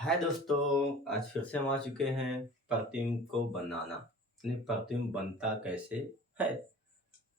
हाय दोस्तों। आज फिर से हम आ चुके हैं प्रतिबिंब को बनाना, यानी प्रतिबिंब बनता कैसे है।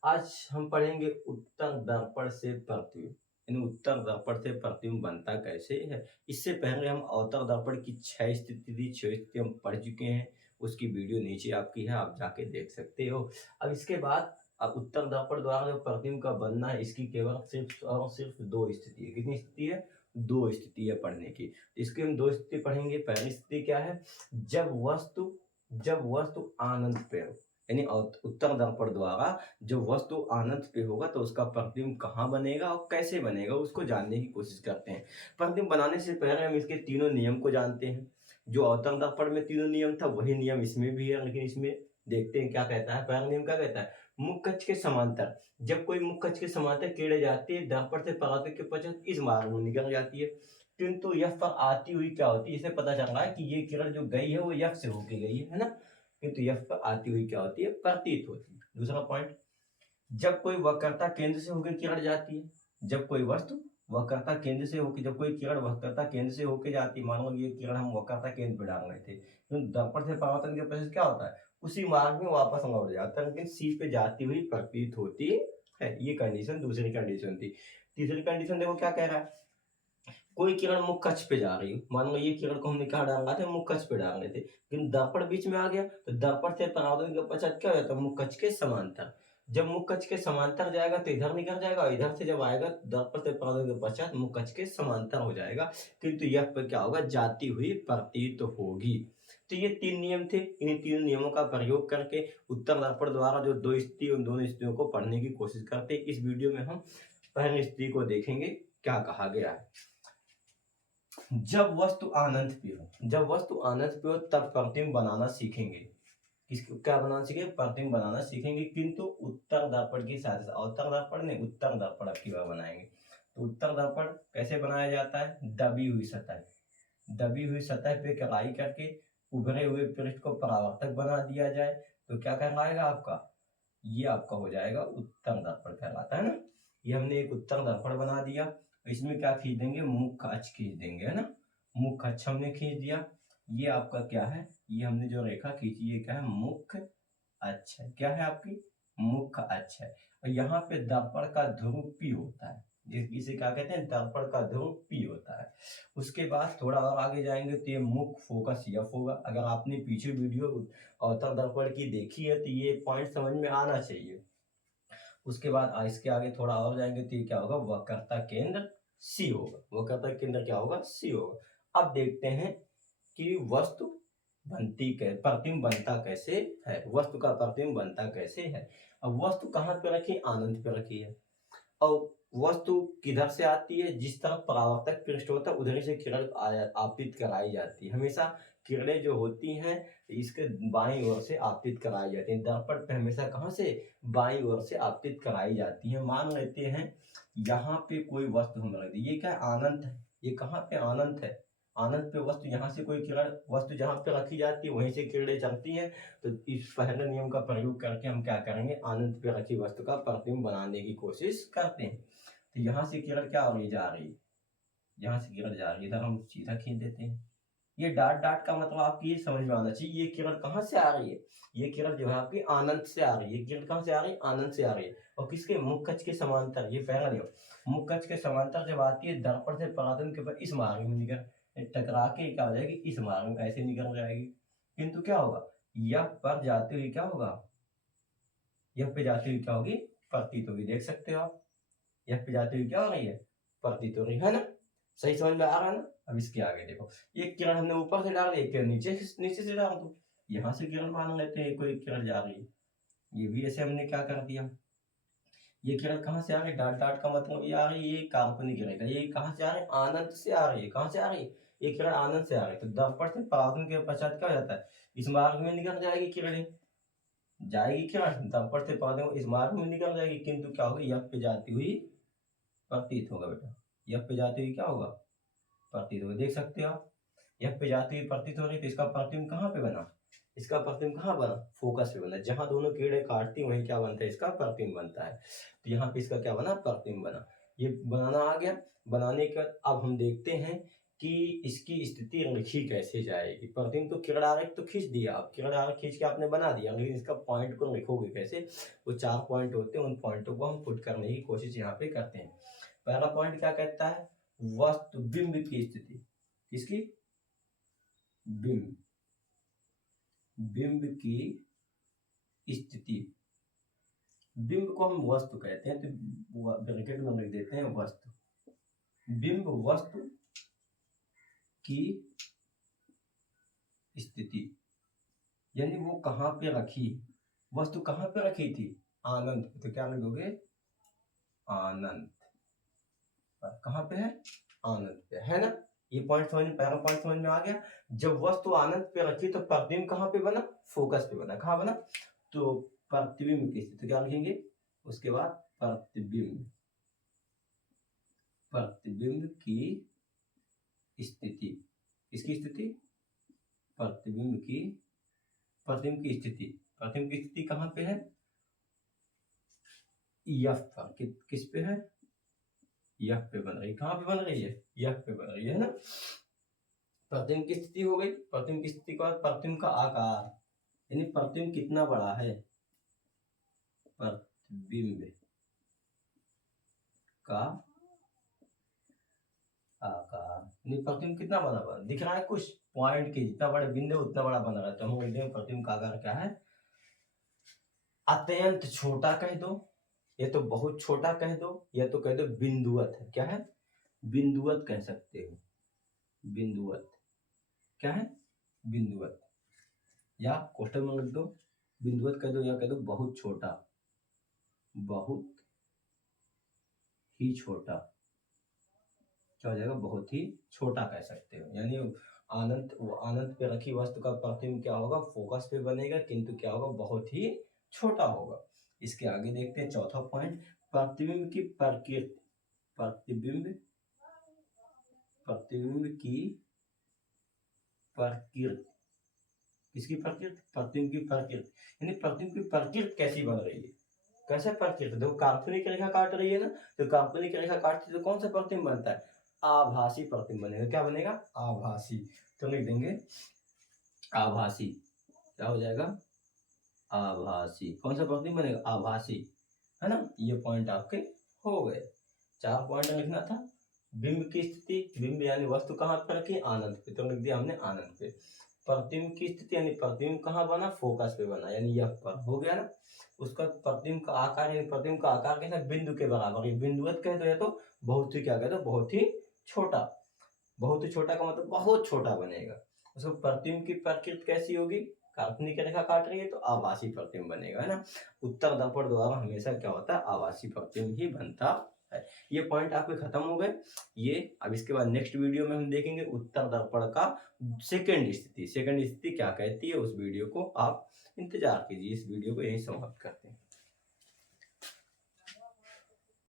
आज हम पढ़ेंगे उत्तर दर्पण से प्रतिबिंब, यानी उत्तर दर्पण से प्रतिबिंब बनता कैसे है। इससे पहले हम अवतल दर्पण की 6 स्थिति थी, 6 स्थिति हम पढ़ चुके हैं। उसकी वीडियो नीचे आपकी है, आप जाके देख सकते हो। अब इसके बाद अब उत्तर दर्पण द्वारा जो प्रतिबिंब का बनना है, इसकी केवल सिर्फ और सिर्फ 2 स्थिति है। कितनी स्थिति है? 2 स्थिति है पढ़ने की। इसकी हम 2 स्थिति पढ़ेंगे। पहली स्थिति क्या है? जब वस्तु अनंत पे हो, यानी उत्तर दर्पण द्वारा जो वस्तु अनंत पे होगा तो उसका प्रतिबिंब कहाँ बनेगा और कैसे बनेगा, उसको जानने की कोशिश करते हैं। प्रतिबिंब बनाने से पहले हम इसके तीनों नियम को जानते हैं। जो अवतल दर्पण में तीनों नियम था, वही नियम इसमें भी है, लेकिन इसमें देखते हैं क्या कहता है। पहला नियम क्या कहता है? मुख्य अक्ष के समांतर, जब कोई मुख्य अक्ष के समांतर किरण जाती है, दर्पण से परावर्तक के पश्चात इस मार्ग में निकल जाती है। किंतु यह पर आती हुई क्या होती है? इसे पता चल रहा है कि ये किरण जो गई है वो यफ से होके गई है ना। किंतु यफ पर आती हुई क्या होती है? प्रतीत होती है। दूसरा पॉइंट, जब कोई वक्रता केंद्र से होकर किरण जाती है, जब कोई वस्तु वक्रता केंद्र से होकर, जब कोई किरण वक्रता केंद्र से होकर जाती है, मान लो ये किरण हम वक्रता केंद्र पे डाल रहे थे, तो दर्पण से परावर्तन के पश्चात क्या होता है? उसी मार्ग में वापस लौट जाता है, लेकिन सी पे जाती हुई प्रतीत होती है। ये कंडीशन दूसरी कंडीशन थी। तीसरी कंडीशन देखो क्या कह रहा है। कोई किरण मुख्य अक्ष पे जा रही हो, मान लो ये किरण को हमने कहा डाल रहा था, मुख्य अक्ष पे डाल रहे थे, लेकिन दर्पण बीच में आ गया तो दर्पण से परावर्तन के पश्चात क्या हो जाता है? मुख्य अक्ष के समांतर। जब मुख्य अक्ष के समांतर जाएगा तो इधर निकल जाएगा, और इधर से जब आएगा दर्पण से परावर्तन के पश्चात मुख्य अक्ष के समांतर हो जाएगा, किंतु यह पर क्या होगा? जाती हुई प्रतीत होगी। तो ये 3 नियम थे। इन 3 नियमों का प्रयोग करके उत्तर दर्पण द्वारा जो 2 स्थिति, उन दोनों स्थितियों को पढ़ने की कोशिश करते हैं। इस वीडियो में हम पहली स्थिति को देखेंगे, क्या कहा गया है। जब वस्तु अनंत पे हो, जब वस्तु अनंत पे हो तब प्रतिबिंब बनाना सीखेंगे। किसको क्या बनाना सीखेंगे? प्रतिबिंब बनाना सीखेंगे, किंतु उत्तर दर्पण की सहायता से। अवतल दर्पण नहीं, उत्तर दर्पण अब की बार बनाएंगे। तो उत्तर दर्पण कैसे बनाया जाता है? दबी हुई सतह, दबी हुई सतह पे कलाई करके उभरे हुए पृष्ठ को परावर्तक बना दिया जाए तो क्या कहलाएगा आपका? ये आपका हो जाएगा उत्तर दर्पण कहलाता है ना। ये हमने एक उत्तर दर्पण बना दिया। इसमें क्या खींच देंगे? मुख्य अक्ष खींच देंगे, है ना। मुख्य अक्ष हमने खींच दिया। ये आपका क्या है? ये हमने जो रेखा खींची, ये क्या है? मुख्य अक्ष है। क्या है आपकी? मुख्य अक्ष है। और यहाँ पे दर्पण का ध्रुव पी होता है। इसे क्या कहते हैं? दर्पण का ध्रुव पी होता है। उसके बाद थोड़ा और आगे जाएंगे तो ये मुख्य फोकस एफ होगा। अगर आपने पीछे वीडियो अवतल दर्पण की देखी है तो ये पॉइंट समझ में आना चाहिए। उसके बाद इसके आगे थोड़ा और जाएंगे तो ये क्या होगा? वक्रता केंद्र सी होगा। वक्रता केंद्र क्या होगा? सी होगा। अब देखते हैं कि वस्तु प्रतिबिंब बनता कैसे है। वस्तु का प्रतिबिंब बनता कैसे है। अब वस्तु कहाँ पे रखी? अनंत पे रखी है। और वस्तु किधर से आती है? जिस तरफ परावर्तक पृष्ठ होता है उधर ही से किरण आपतित कराई जाती है। हमेशा किरणें जो होती हैं इसके बाईं ओर से आपतित कराई जाती हैं। दर्पण पे हमेशा कहाँ से? बाईं ओर से आपतित कराई जाती है। मान लेते हैं यहाँ पे कोई वस्तु हम रख दी, ये क्या है? अनंत है। ये कहाँ पे? अनंत है। अनंत पे वस्तु, यहाँ से कोई किरण, वस्तु जहाँ पे रखी जाती है वहीं से किरणें चलती हैं। तो इस पहले नियम का प्रयोग करके हम क्या करेंगे? अनंत पे रखी वस्तु का प्रतिबिंब बनाने की कोशिश करते हैं। तो यहाँ से किरण क्या हो रही? जा रही है। यहाँ से किरण जा रही है, इधर हम सीधा खींच देते हैं। ये डॉट डॉट का मतलब आपकी ये समझ में आना चाहिए, ये किरण कहाँ से आ रही है? ये किरण जो है आपकी अनंत से आ रही है। किरण कहाँ से आ रही है? अनंत से आ रही है। और किसके? मुख्य अक्ष के समांतर। ये पहला नियम, मुख्य अक्ष के समांतर जब आती है दर्पण से परावर्तन के बाद इस मार्ग में निकल टकरा के क्या हो जाएगी? इस मार्ग में ऐसे निकल जाएगी। किंतु क्या होगा? यह पर जाते हुए क्या होगा? यह पे जाती हुई क्या होगी? प्रतीत होगी। देख सकते हो आप, यह पे जाती हुई क्या हो रही है? प्रतीत हो रही है ना। सही समझ में आ रहा है ना। अब इसके आगे देखो, एक किरण हमने ऊपर से डाल दी, एक किरण नीचे नीचे से डाल दो। यहाँ से किरण मान लेते हैं कोई किरण जा रही है, ये भी ऐसे हमने क्या कर दिया। ये किरण कहाँ से आ रही है? डॉट डॉट का मतलब ये आ रही है, ये काल्पनिक रेखा। ये कहाँ से आ रही है? आनंद से आ रही है। कहाँ से आ रही है? ये किरण आनंद से आ रही है। तो दर्पण से परावर्तन के पश्चात क्या हो जाता है? इस मार्ग में निकल जाएगी किरणें, जाएगी किरण दर्पण से परावर्तन इस मार्ग में निकल जाएगी। किंतु क्या होगा? यह पे जाती हुई प्रतीत होगा बेटा। यह पे जाती हुई क्या होगा? प्रतीत होगा। देख सकते हो आप, यह पे जाती हुई प्रतीत हो रही, तो इसका प्रतिबिंब कहाँ पे बना? इसका प्रतिबिंब कहाँ बना? फोकस पे बना। जहां दोनों किरणें काटती वहीं क्या बनता है? इसका प्रतिबिंब बनता है। तो यहाँ पे इसका क्या बना? प्रतिबिंब बना। ये बनाना आ गया। बनाने के बाद अब हम देखते हैं कि इसकी स्थिति लिखी कैसे जाएगी। प्रतिबिंब तो किरण आरेख तो खींच दिया, आप किरण आरेख खींच के आपने बना दिया, लेकिन इसका पॉइंट को लिखोगे कैसे। वो 4 पॉइंट होते हैं, उन पॉइंटों को हम पुट करने की कोशिश यहाँ पे करते हैं। पहला पॉइंट क्या कहता है, वस्तु बिंब की स्थिति। किसकी? बिंब, बिंब की स्थिति। बिंब को हम वस्तु कहते हैं, तो ब्रैकेट में लिख देते हैं वस्तु। बिंब वस्तु की स्थिति, यानी वो कहाँ पे रखी, वस्तु कहाँ पे रखी थी, अनंत। तो क्या लिख दोगे, अनंत। कहाँ पे है, अनंत पे है ना। ये पॉइंट समझ में, पहला पॉइंट समझ में आ गया। जब वस्तु अनंत पे रखी तो प्रतिबिंब कहाँ पे बना, फोकस पे बना। कहाँ बना, तो प्रतिबिंब की स्थिति क्या लिखेंगे, उसके बाद प्रतिबिंब, प्रतिबिंब की स्थिति। किसकी स्थिति, प्रतिबिंब की, प्रतिबिंब की स्थिति। प्रतिबिंब की स्थिति कहाँ पे है, यफ पर। किस पे है, यफ पे बन रही। कहाँ पे बन रही है, यफ पे बन रही है ना। प्रतिबिंब की स्थिति हो गई। प्रतिबिंब की स्थिति के बाद प्रतिबिंब का आकार, यानी प्रतिबिंब कितना बड़ा है, प्रतिबिंब का आकार, यानी प्रतिबिंब कितना बना दिख रहा है, कुछ पॉइंट के जितना बड़े बिंदु उतना बड़ा बना रहा है। तो हम कहते हैं प्रतिबिंब का आकार क्या है, अत्यंत छोटा कह दो, या तो बहुत छोटा कह दो, या तो कह दो बिंदुवत है। क्या है, बिंदुवत कह सकते हो, बिंदुवत। क्या है, बिंदुवत, या क्वेश्चन में लिख दो बिंदुवत कह दो, या कह दो बहुत छोटा, बहुत ही छोटा। क्या हो जाएगा, बहुत ही छोटा कह सकते हो। यानी अनंत पे रखी वस्तु का प्रतिबिंब क्या होगा, फोकस पे बनेगा, किंतु क्या होगा, बहुत ही छोटा होगा। इसके आगे देखते हैं चौथा पॉइंट, प्रतिबिंब की प्रकृति। प्रतिबिंब, प्रतिबिंब की प्रकृति। किसकी प्रकृति, प्रतिबिंब की प्रकृति, यानी प्रतिबिंब की प्रकृति कैसी बन रही है। कैसे प्रकृति, देखो काल्पनिक रेखा काट रही है ना, तो काल्पनिक रेखा काटती तो कौन सा प्रतिबिंब बनता है, आभासी प्रतिबिंब बनेगा। क्या बनेगा, आभासी। तो लिख देंगे आभासी। क्या हो जाएगा, आभासी। कौन सा प्रतिबिंब बनेगा, आभासी, है ना। ये पॉइंट आपके हो गए। 4 पॉइंट लिखना था। बिंब की स्थिति, बिंब यानी वस्तु कहाँ पर रखी, आनंद पे, तो लिख दिया हमने आनंद पे। प्रतिबिंब की स्थिति यानी प्रतिबिंब कहाँ बना, फोकस पे बना, यानी यह पर हो गया ना। उसका प्रतिबिंब का आकार, यानी प्रतिबिंब का आकार कैसा, बिंदु के बराबर। ये बिंदुवत कह दो, या तो बहुत ही, क्या कह दो, बहुत ही छोटा। बहुत ही छोटा का मतलब बहुत छोटा बनेगा। उसका प्रतिबिंब की प्रकृति कैसी होगी, काल्पनिक रेखा काट रही है तो आभासी प्रतिबिंब बनेगा, है ना। उत्तर दर्पण द्वारा हमेशा क्या होता है, आभासी प्रतिबिंब ही बनता है। ये पॉइंट आपके खत्म हो गए। ये अब इसके बाद नेक्स्ट वीडियो में हम देखेंगे उत्तर दर्पण का सेकंड स्थिति। सेकंड स्थिति क्या कहती है, उस वीडियो को आप इंतजार कीजिए। इस वीडियो को यहीं समाप्त करते हैं।